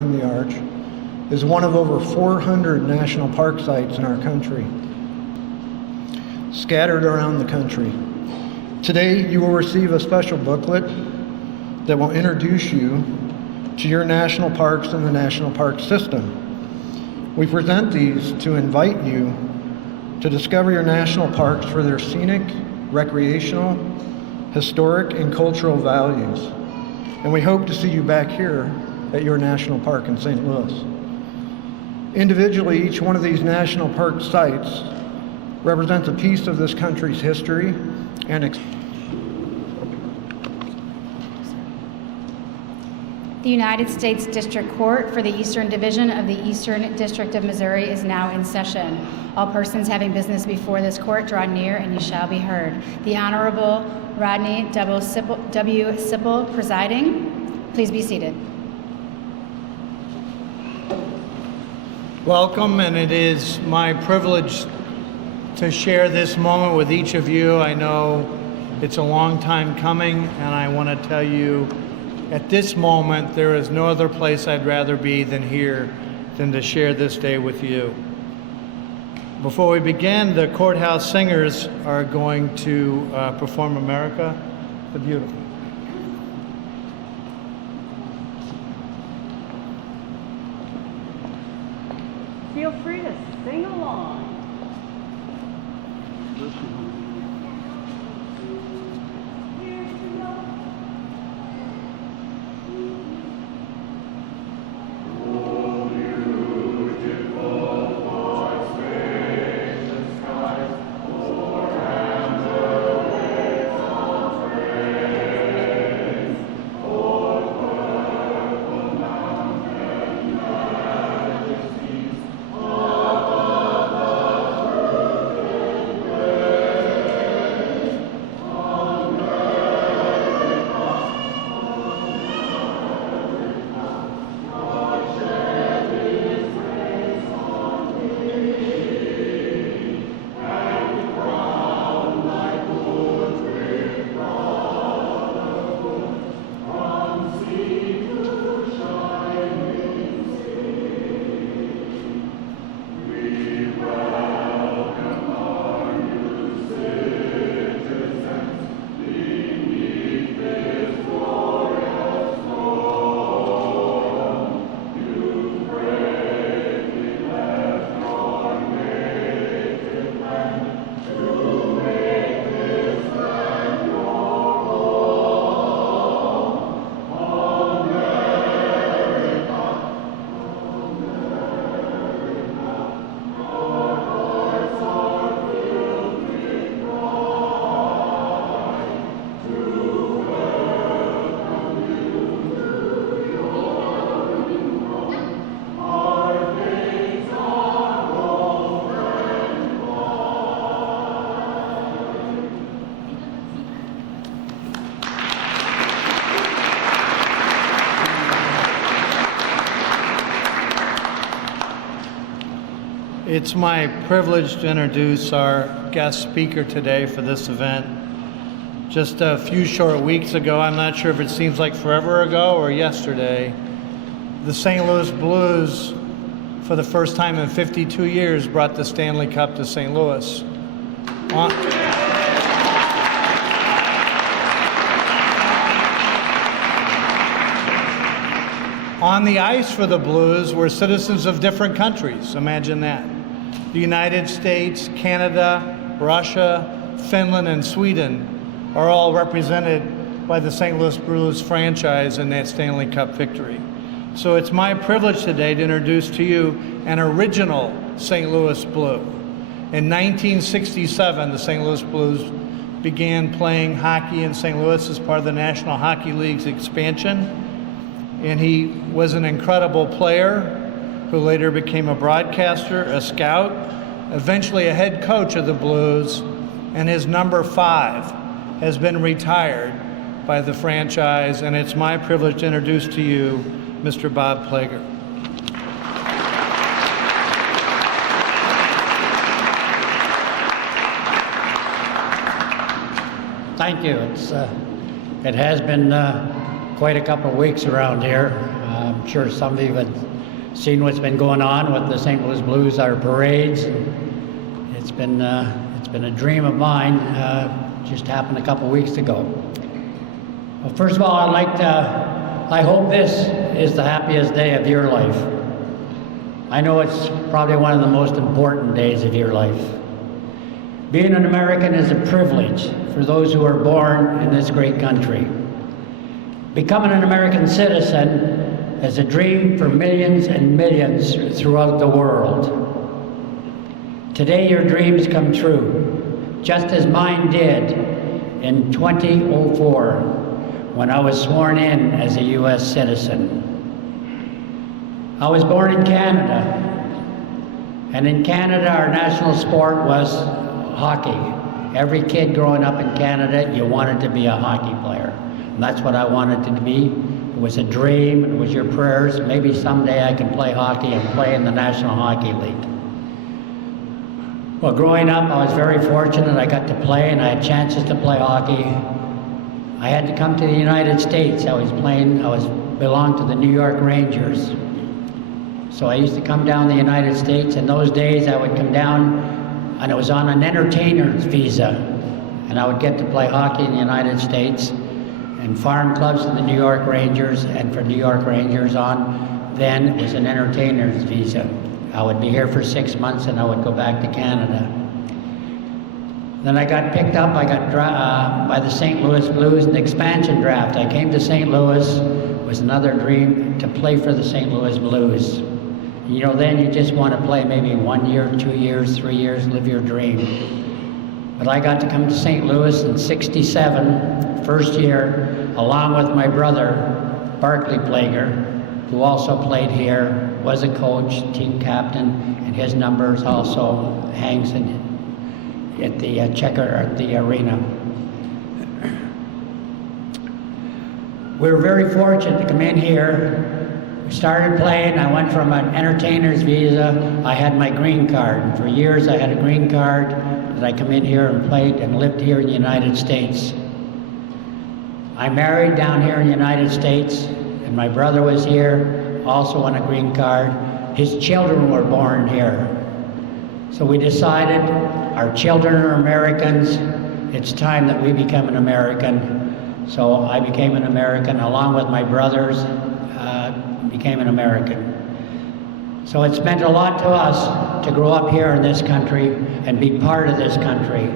the Arch is one of over 400 national park sites in our country, scattered around the country. Today, you will receive a special booklet that will introduce you to your national parks and the national park system. We present these to invite you to discover your national parks for their scenic, recreational, historic, and cultural values. And we hope to see you back here at your national park in St. Louis. Individually, each one of these national park sites represents a piece of this country's history and The United States District Court for the Eastern Division of the Eastern District of Missouri is now in session. All persons having business before this court draw near and you shall be heard. The Honorable Rodney W. Sipple presiding. Please be seated. Welcome, and it is my privilege to share this moment with each of you. I know it's a long time coming, and I want to tell you at this moment there is no other place I'd rather be than here than to share this day with you. Before we begin, the Courthouse Singers are going to perform America the Beautiful. Feel free to sing along. It's my privilege to introduce our guest speaker today for this event. Just a few short weeks ago, I'm not sure if it seems like forever ago or yesterday, the St. Louis Blues, for the first time in 52 years, brought the Stanley Cup to St. Louis. On the ice for the Blues were citizens of different countries. Imagine that. The United States, Canada, Russia, Finland, and Sweden are all represented by the St. Louis Blues franchise in that Stanley Cup victory. So it's my privilege today to introduce to you an original St. Louis Blue. In 1967, the St. Louis Blues began playing hockey in St. Louis as part of the National Hockey League's expansion. And he was an incredible player who later became a broadcaster, a scout, eventually a head coach of the Blues, and his number 5 has been retired by the franchise, and it's my privilege to introduce to you Mr. Bob Plager. Thank you. It has been quite a couple of weeks around here. I'm sure some of you have seen what's been going on with the St. Louis Blues, our parades. It's been a dream of mine. Just happened a couple weeks ago. Well, first of all, I hope this is the happiest day of your life. I know it's probably one of the most important days of your life. Being an American is a privilege for those who are born in this great country. Becoming an American citizen is a dream for millions and millions throughout the world. Today your dreams come true, just as mine did in 2004 when I was sworn in as a U.S. citizen. I was born in Canada, and in Canada our national sport was hockey. Every kid growing up in Canada, you wanted to be a hockey player. And that's what I wanted to be. It was a dream, it was your prayers. Maybe someday I can play hockey and play in the National Hockey League. Well, growing up, I was very fortunate. I got to play, and I had chances to play hockey. I had to come to the United States. I belonged to the New York Rangers. So I used to come down to the United States. In those days, I would come down, and I was on an entertainer's visa, and I would get to play hockey in the United States, and farm clubs in the New York Rangers, and for New York Rangers on, then it was an entertainer's visa. I would be here for 6 months, and I would go back to Canada. Then I got picked up, I got by the St. Louis Blues in the expansion draft. I came to St. Louis, it was another dream to play for the St. Louis Blues. You know, then you just want to play maybe 1 year, 2 years, 3 years, live your dream. But I got to come to St. Louis in '67, first year, along with my brother, Barclay Plager, who also played here, was a coach, team captain, and his numbers also hangs at the arena. We were very fortunate to come in here. We started playing. I went from an entertainer's visa. I had my green card. And for years I had a green card that I come in here and played and lived here in the United States. I married down here in the United States, and my brother was here, also on a green card. His children were born here. So we decided our children are Americans. It's time that we become an American. So I became an American along with my brothers. Became an American. So it's meant a lot to us to grow up here in this country and be part of this country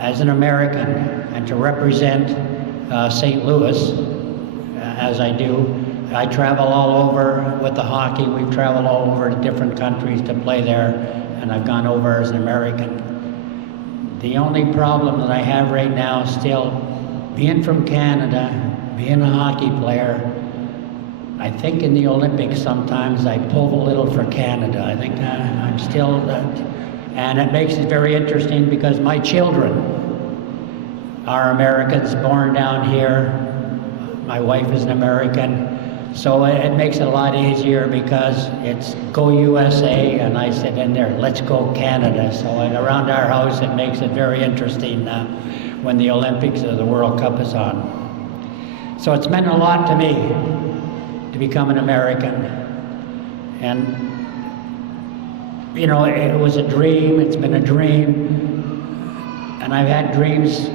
as an American, and to represent St. Louis as I do. I travel all over with the hockey. We've traveled all over to different countries to play there, and I've gone over as an American. The only problem that I have right now, still being from Canada, being a hockey player, I think in the Olympics sometimes I pull a little for Canada. I think I'm still, and it makes it very interesting because my children are Americans born down here. My wife is an American. So it makes it a lot easier because it's go USA, and I sit in there, let's go Canada. So around our house it makes it very interesting when the Olympics or the World Cup is on. So it's meant a lot to me to become an American. And, you know, it was a dream, it's been a dream, and I've had dreams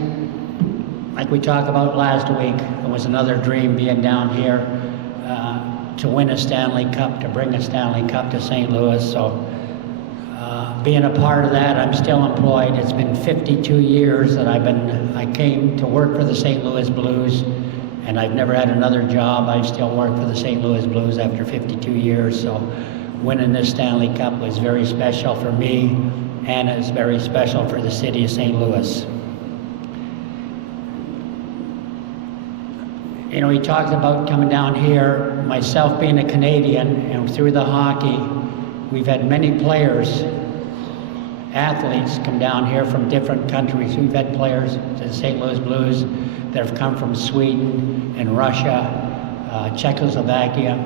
like we talked about last week. It was another dream being down here to win a Stanley Cup, to bring a Stanley Cup to St. Louis. So being a part of that, I'm still employed. It's been 52 years that I came to work for the St. Louis Blues, and I've never had another job. I still work for the St. Louis Blues after 52 years. So winning this Stanley Cup was very special for me, and it's very special for the city of St. Louis. You know, he talks about coming down here, myself being a Canadian, and through the hockey, we've had many players, athletes come down here from different countries. We've had players to the St. Louis Blues that have come from Sweden and Russia, Czechoslovakia,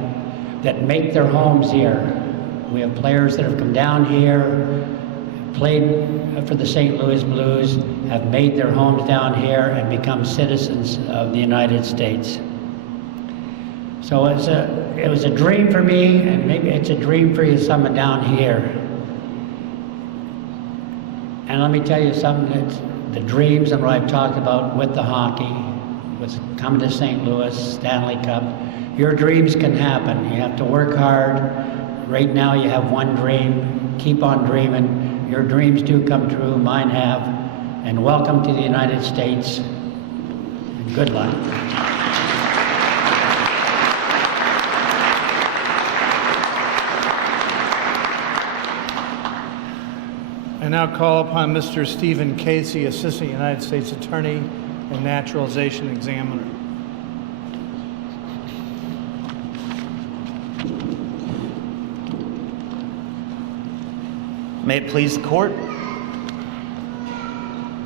that make their homes here. We have players that have come down here, played for the St. Louis Blues, have made their homes down here and become citizens of the United States. So it was a dream for me, and maybe it's a dream for you, someone down here. And let me tell you something, that's the dreams and what I've talked about with the hockey, was coming to St. Louis, Stanley Cup. Your dreams can happen. You have to work hard. Right now you have one dream. Keep on dreaming. Your dreams do come true. Mine have. And welcome to the United States. And good luck. I now call upon Mr. Stephen Casey, Assistant United States Attorney and Naturalization Examiner. May it please the court.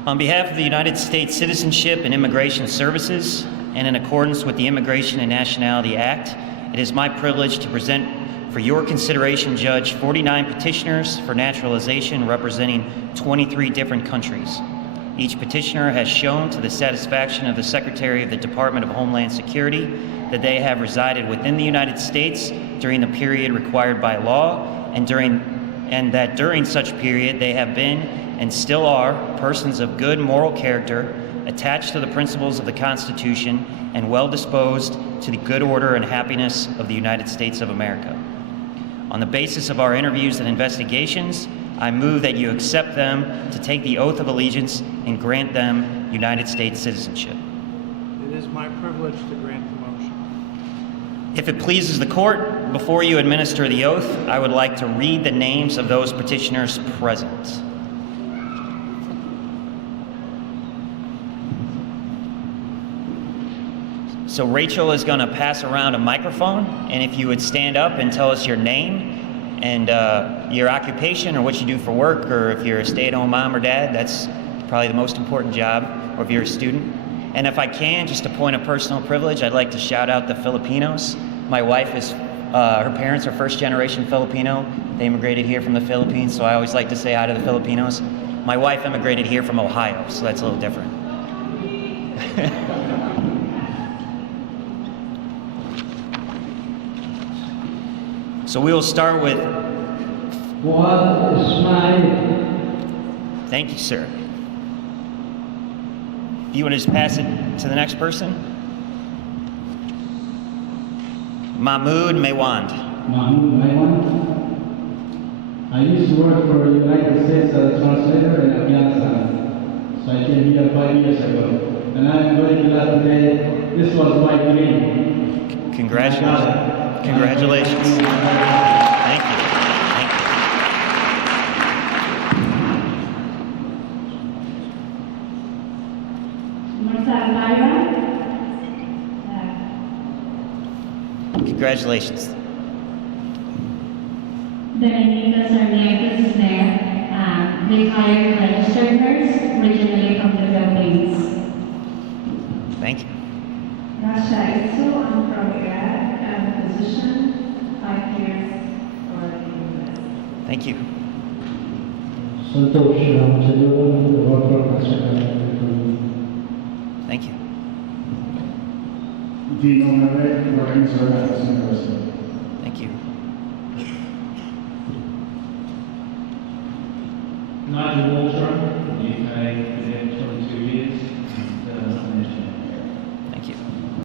On behalf of the United States Citizenship and Immigration Services, and in accordance with the Immigration and Nationality Act, it is my privilege to present for your consideration, Judge, 49 petitioners for naturalization representing 23 different countries. Each petitioner has shown to the satisfaction of the Secretary of the Department of Homeland Security that they have resided within the United States during the period required by law, and that during such period they have been and still are persons of good moral character, attached to the principles of the Constitution, and well disposed to the good order and happiness of the United States of America. On the basis of our interviews and investigations, I move that you accept them to take the oath of allegiance and grant them United States citizenship. It is my privilege to grant the motion. If it pleases the court, before you administer the oath, I would like to read the names of those petitioners present. So Rachel is going to pass around a microphone, and if you would stand up and tell us your name and your occupation or what you do for work, or if you're a stay-at-home mom or dad, that's probably the most important job, or if you're a student. And if I can, just a point of personal privilege, I'd like to shout out the Filipinos. My wife is, her parents are first-generation Filipino. They immigrated here from the Philippines, so I always like to say hi to the Filipinos. My wife immigrated here from Ohio, so that's a little different. So we will start with... What is my... Thank you, sir. If you want to just pass it to the next person. Mahmoud Mewand. Mahmoud Maiwan. I used to work for the United States as a translator in Afghanistan. So I came here 5 years ago. And I'm very glad today. This was my dream. Congratulations. Congratulations. Thank you. Thank you. Congratulations. Benedicta Sarmiento is there, retired registered nurse, originally from the Philippines. Thank you. Rasha Itzo, I'm from Iraq, I'm a physician, 5 years for the U.S. Thank you. Santosh Ramchandran, work for Señal. Thank you. Dino Mare, working at University. Thank you. Nigel Waldron, UK,